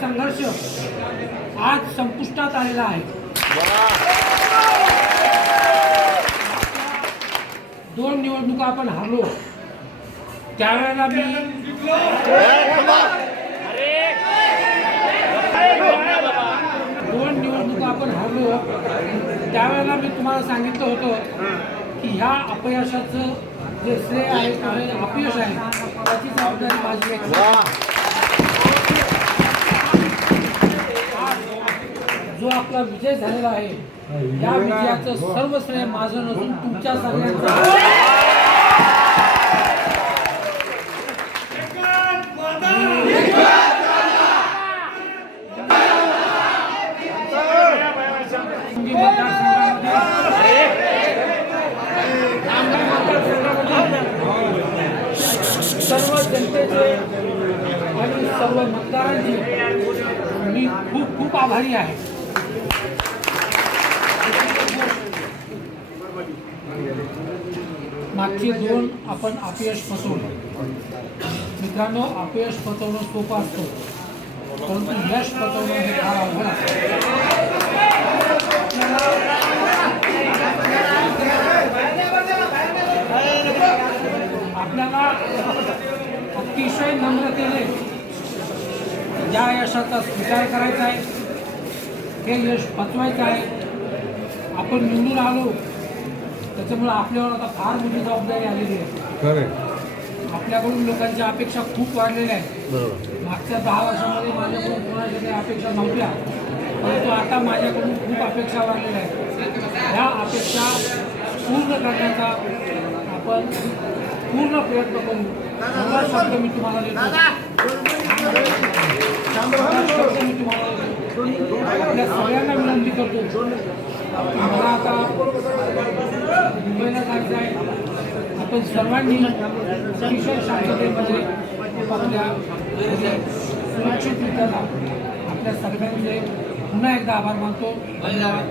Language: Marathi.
संघर्ष आज संपुष्टात आलेला आहे. दोन निवडणुका आपण हारलो. त्यावेळेला मी दोन निवडणुका आपण हारलो. त्यावेळेला मी तुम्हाला सांगितलं होतं की ह्या अपयशाचं जे श्रेय आहे हे अपयश आहे. त्याची जबाबदारी माझी आहे. जो आपला विजय झालेला आहे या विजयाचं सर्व श्रेय माझं नसून तुमच्या सगळ्यांचं. आहे. सर्व जनतेचे आणि सर्व मतदारांचे मी खूप खूप आभारी आहे. मागचे दोन आपण अपयश पचवलं मित्रांनो अपयश फसवणं सोपं असतो परंतु यश फसवणं हे फार अवघड असतं. आपल्याला अतिशय नम्रतेने या यशाचा स्वीकार करायचा आहे. हे यश पचवायचं आहे. आपण निवडून आलो. त्याच्यामुळे आपल्यावर आता फार मोठी जबाबदारी आलेली आहे. आपल्याकडून लोकांच्या अपेक्षा खूप वाढलेल्या आहेत. मागच्या दहा वर्षामध्ये माझ्याकडून कोणाच्या काही अपेक्षा नव्हत्या. परंतु आता माझ्याकडून खूप अपेक्षा वाढलेल्या आहेत. ह्या अपेक्षा पूर्ण करण्याचा आपण पूर्ण प्रयत्न करू शंभर शब्द मी तुम्हाला देतो. मी तुम्हाला आपल्या सगळ्यांना विनंती करतो. मला आता मुंबईला जायचं आहे. आपण सर्वांनी अतिशय शांततेमध्ये आपल्या सुरक्षितरित्या आपल्या सगळ्यांचे पुन्हा एकदा आभार मानतो. धन्यवाद.